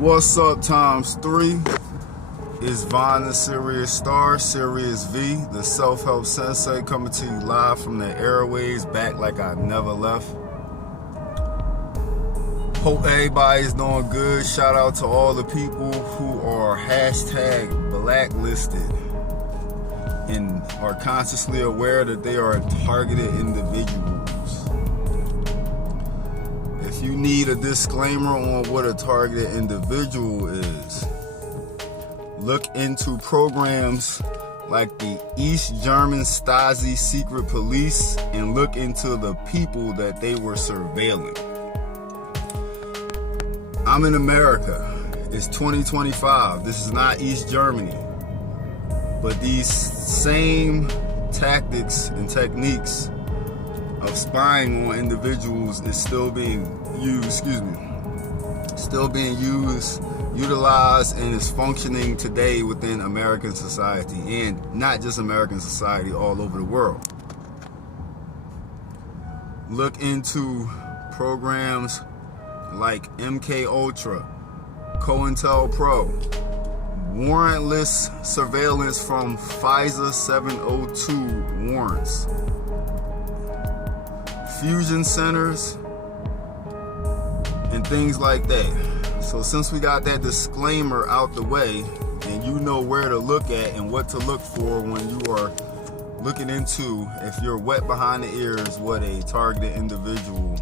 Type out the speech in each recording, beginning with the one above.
What's up times 3? It's Vaughn the Serious Star, Serious V, the self-help sensei, coming to you live from the airways, back like I never left. Hope everybody's doing good. Shout out to all the people who are hashtag blacklisted and are consciously aware that they are targeted individuals. If you need a disclaimer on what a targeted individual is, look into programs like the East German Stasi secret police and look into the people that they were surveilling. I'm in America. It's 2025. This is not East Germany. But these same tactics and techniques of spying on individuals is still being used, utilized, and is functioning today within American society, and not just American society, all over the world. Look into programs like MK Ultra, COINTELPRO, warrantless surveillance from FISA 702 warrants, fusion centers, and things like that. So since we got that disclaimer out the way, and you know where to look at and what to look for when you are looking into, if you're wet behind the ears, what a targeted individual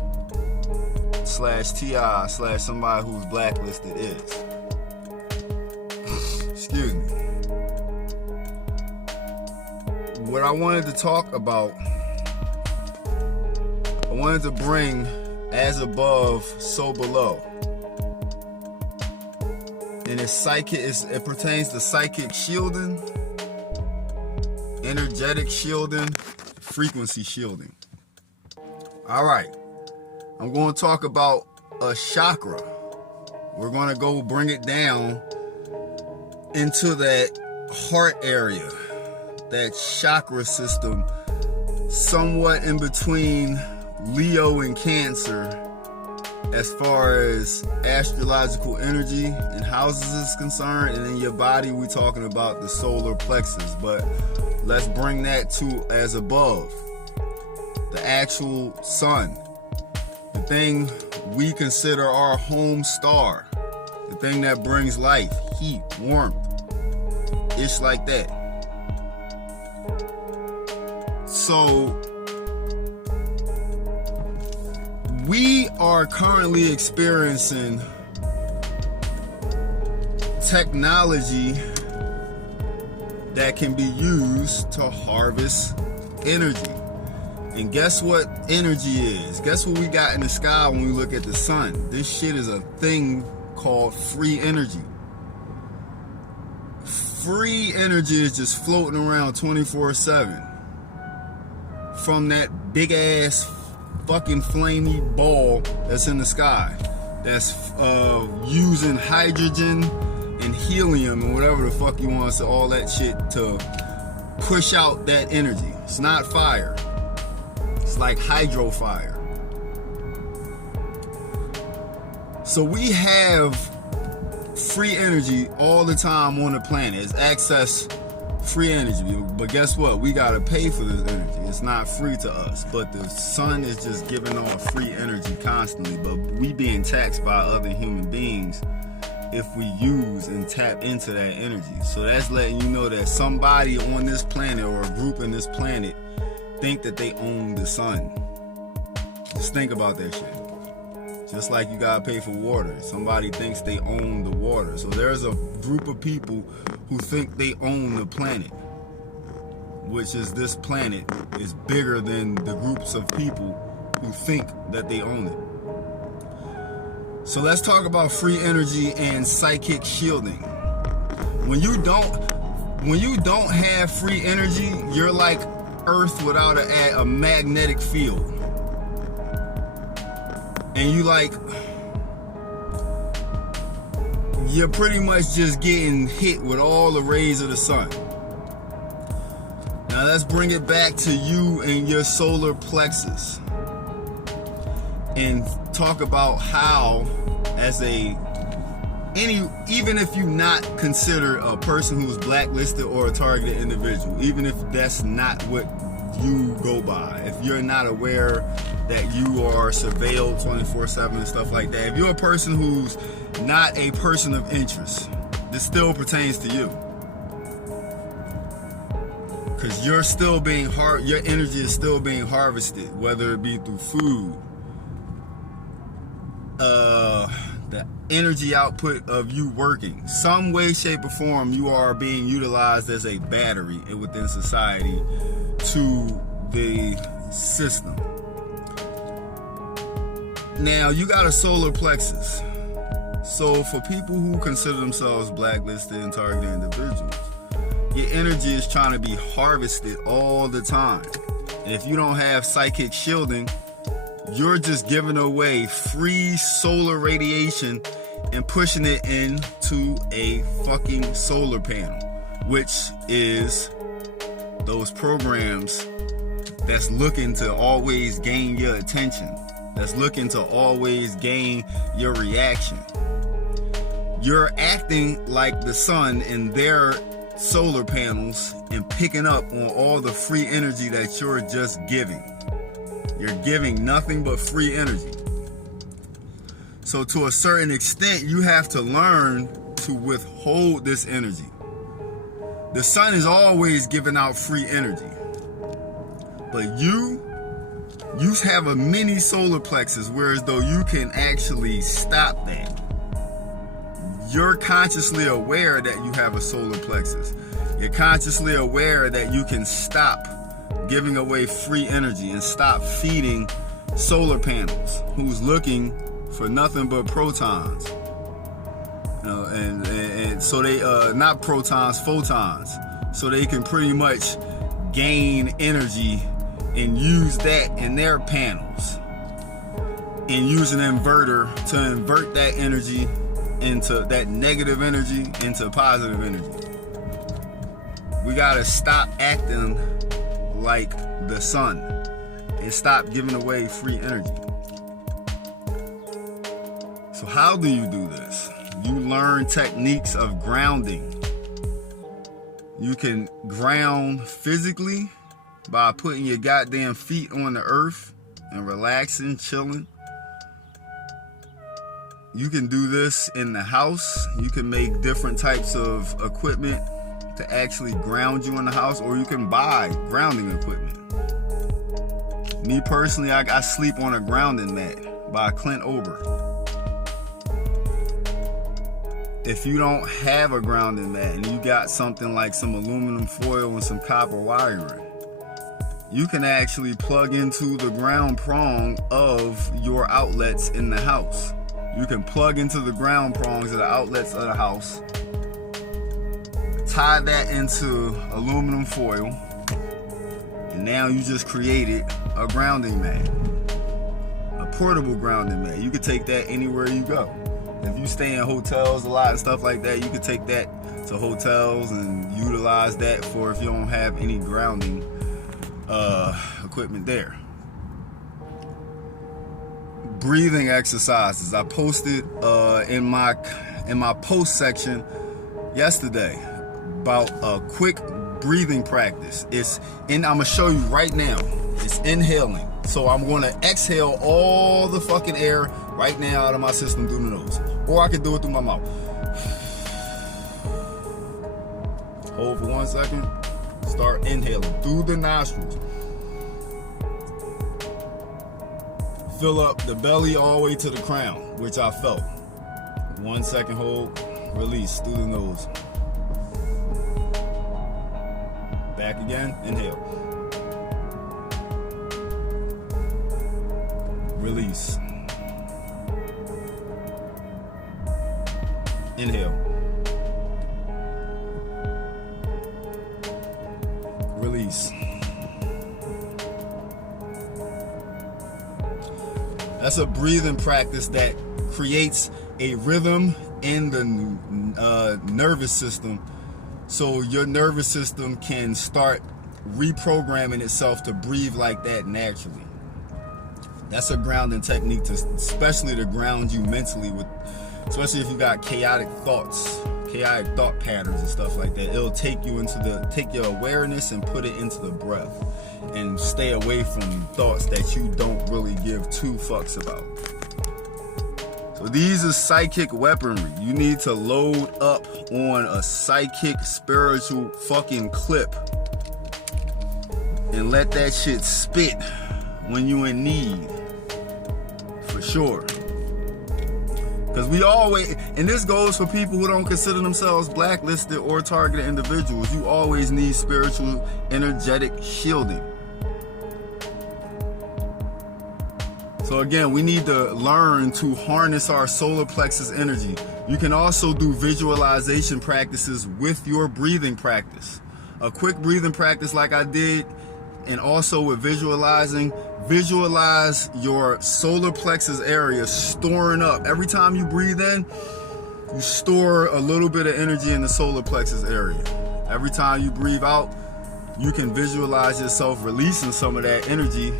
/TI/ somebody who's blacklisted is. Excuse me. What I wanted to talk about, I wanted to bring as above, so below. And it pertains to psychic shielding, energetic shielding, frequency shielding. All right. I'm going to talk about a chakra. We're going to go bring it down into that heart area, that chakra system, somewhat in between Leo and Cancer as far as astrological energy and houses is concerned. And in your body, we're talking about the solar plexus. But let's bring that to as above, the actual sun. The thing we consider our home star, the thing that brings life, heat, warmth, ish like that. So we are currently experiencing technology that can be used to harvest energy. And guess what energy is? Guess what we got in the sky when we look at the sun? This shit is a thing called free energy. Free energy is just floating around 24/7 from that big ass fucking flamey ball that's in the sky, that's using hydrogen and helium and whatever the fuck you want to say, all that shit to push out that energy. It's not fire. It's like hydro fire. So we have free energy all the time on the planet. It's access free energy. But guess what? We gotta pay for this energy. It's not free to us. But the sun is just giving off free energy constantly. But we being taxed by other human beings if we use and tap into that energy. So that's letting you know that somebody on this planet or a group in this planet think that they own the sun. Just think about that shit. Just like you gotta pay for water. Somebody thinks they own the water. So there's a group of people who think they own the planet, which is this planet is bigger than the groups of people who think that they own it. So let's talk about free energy and psychic shielding. When you don't have free energy, you're like Earth without a magnetic field. And you're pretty much just getting hit with all the rays of the sun. Now let's bring it back to you and your solar plexus and talk about how, as a even if you not consider a person who's blacklisted or a targeted individual, even if that's not what you go by, if you're not aware that you are surveilled 24/7 and stuff like that, if you're a person who's not a person of interest, this still pertains to you, because you're still being your energy is still being harvested, whether it be through food, the energy output of you working, some way, shape, or form. You are being utilized as a battery within society to the system. Now, you got a solar plexus. So for people who consider themselves blacklisted and targeted individuals, your energy is trying to be harvested all the time. And if you don't have psychic shielding, you're just giving away free solar radiation and pushing it into a fucking solar panel, which is those programs that's looking to always gain your attention, that's looking to always gain your reaction. You're acting like the sun in their solar panels and picking up on all the free energy that you're just giving. You're giving nothing but free energy. So to a certain extent, you have to learn to withhold this energy. The sun is always giving out free energy. But you have a mini solar plexus, whereas though you can actually stop that. You're consciously aware that you have a solar plexus. You're consciously aware that you can stop giving away free energy and stop feeding solar panels who's looking for nothing but protons. And so they not protons, photons, so they can pretty much gain energy and use that in their panels, and use an inverter to invert that energy into that negative energy into positive energy. We gotta stop acting like the sun and stop giving away free energy. So how do you do this? You learn techniques of grounding. You can ground physically by putting your goddamn feet on the earth and relaxing, chilling. You can do this in the house. You can make different types of equipment to actually ground you in the house, or you can buy grounding equipment. Me personally, I sleep on a grounding mat by Clint Ober. If you don't have a grounding mat and you got something like some aluminum foil and some copper wiring, you can actually plug into the ground prong of your outlets in the house. You can plug into the ground prongs of the outlets of the house, tie that into aluminum foil, and now you just created a grounding mat, a portable grounding mat. You could take that anywhere you go. If you stay in hotels a lot and stuff like that, you could take that to hotels and utilize that for if you don't have any grounding equipment there. Breathing exercises. I posted in my post section yesterday about a quick breathing practice. I'm gonna show you right now. It's inhaling. So I'm gonna exhale all the fucking air right now out of my system through the nose. Or I can do it through my mouth. Hold for 1 second. Start inhaling through the nostrils. Fill up the belly all the way to the crown, which I felt. 1 second hold, release through the nose. Back again, inhale. Release. Inhale. Release. That's a breathing practice that creates a rhythm in the nervous system, so your nervous system can start reprogramming itself to breathe like that naturally. That's a grounding technique, especially to ground you mentally especially if you got chaotic thought patterns and stuff like that. It'll take you take your awareness and put it into the breath, and stay away from thoughts that you don't really give two fucks about. So these are psychic weaponry. You need to load up on a psychic spiritual fucking clip and let that shit spit when you in need, for sure. Because we always, and this goes for people who don't consider themselves blacklisted or targeted individuals, you always need spiritual energetic shielding. So again, we need to learn to harness our solar plexus energy. You can also do visualization practices with your breathing practice. A quick breathing practice like I did, and also with visualizing, visualize your solar plexus area storing up. Every time you breathe in, you store a little bit of energy in the solar plexus area. Every time you breathe out, you can visualize yourself releasing some of that energy.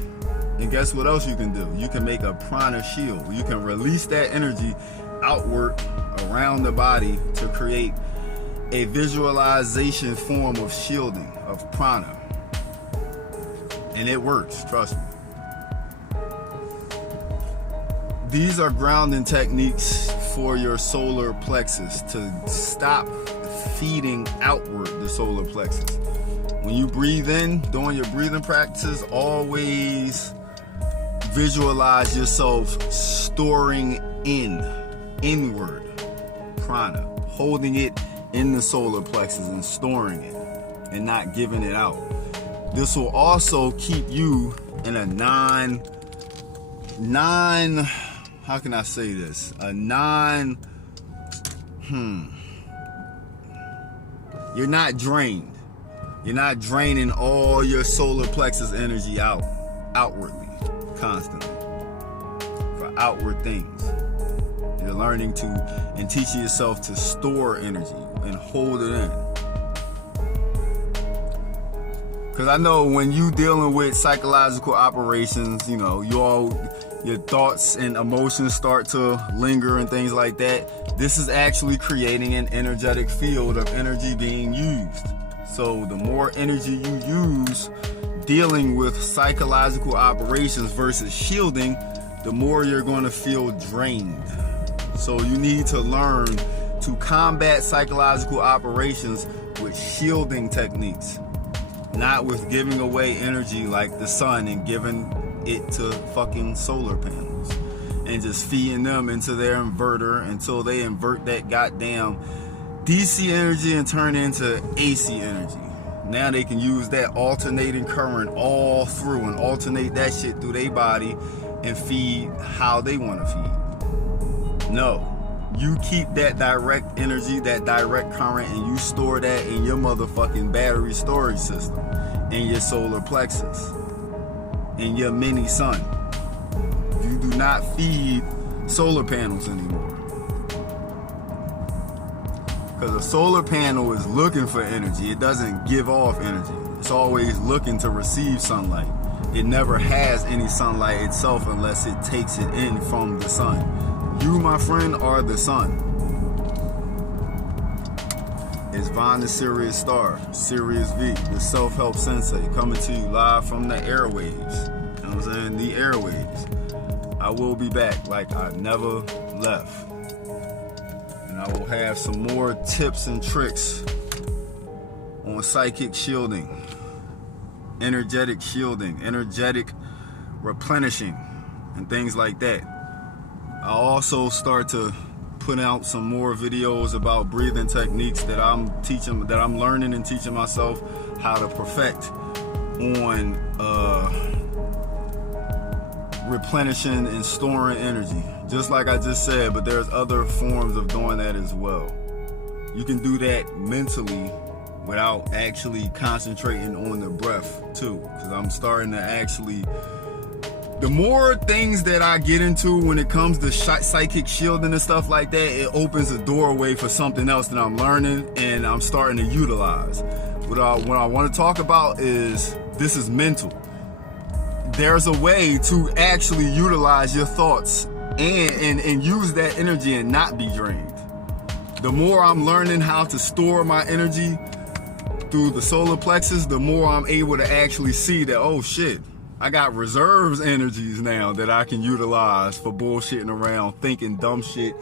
And guess what else you can do? You can make a prana shield. You can release that energy outward around the body to create a visualization form of shielding, of prana. And it works, trust me. These are grounding techniques for your solar plexus to stop feeding outward the solar plexus. When you breathe in, doing your breathing practices, always visualize yourself storing inward prana, holding it in the solar plexus and storing it and not giving it out. This will also keep you in a how can I say this? You're not drained. You're not draining all your solar plexus energy outwardly, constantly, for outward things. You're learning to and teaching yourself to store energy and hold it in. Because I know when you dealing with psychological operations, you know, your thoughts and emotions start to linger and things like that. This is actually creating an energetic field of energy being used. So the more energy you use dealing with psychological operations versus shielding, the more you're going to feel drained. So you need to learn to combat psychological operations with shielding techniques, not with giving away energy like the sun and giving it to fucking solar panels and just feeding them into their inverter until they invert that goddamn DC energy and turn it into AC energy. Now they can use that alternating current all through and alternate that shit through their body and feed how they want to feed. No, you keep that direct energy, that direct current, and you store that in your motherfucking battery storage system, in your solar plexus, in your mini sun. You do not feed solar panels anymore. Because a solar panel is looking for energy. It doesn't give off energy. It's always looking to receive sunlight. It never has any sunlight itself unless it takes it in from the sun. You, my friend, are the sun. It's Vaughn the Serious Star, Serious V, the self-help sensei, coming to you live from the airwaves. You know what I'm saying? The airwaves. I will be back like I never left. And I will have some more tips and tricks on psychic shielding, energetic replenishing, and things like that. I'll also start to put out some more videos about breathing techniques that I'm learning and teaching myself how to perfect on replenishing and storing energy. Just like I just said, but there's other forms of doing that as well. You can do that mentally without actually concentrating on the breath too. Because I'm starting to actually, the more things that I get into when it comes to psychic shielding and stuff like that, it opens a doorway for something else that I'm learning and I'm starting to utilize. What I want to talk about is, this is mental. There's a way to actually utilize your thoughts and use that energy and not be drained. The more I'm learning how to store my energy through the solar plexus, the more I'm able to actually see that, oh shit, I got reserves energies now that I can utilize for bullshitting around, thinking dumb shit,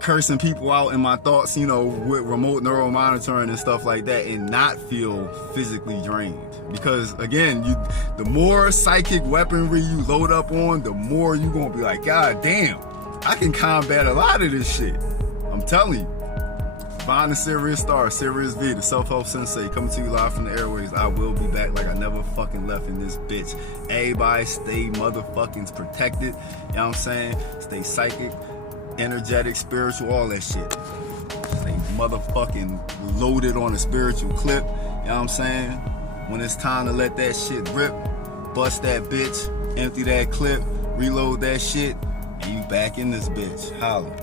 cursing people out in my thoughts, you know, with remote neural monitoring and stuff like that, and not feel physically drained. Because again, the more psychic weaponry you load up on, the more you gonna be like, God damn, I can combat a lot of this shit. I'm telling you. Find the Serious Star, Serious V, the self-help sensei, coming to you live from the airways. I will be back like I never fucking left in this bitch. Everybody stay motherfucking protected. You know what I'm saying? Stay psychic, energetic, spiritual, all that shit. Stay motherfucking loaded on a spiritual clip. You know what I'm saying? When it's time to let that shit rip, bust that bitch, empty that clip, reload that shit, and you back in this bitch. Holla.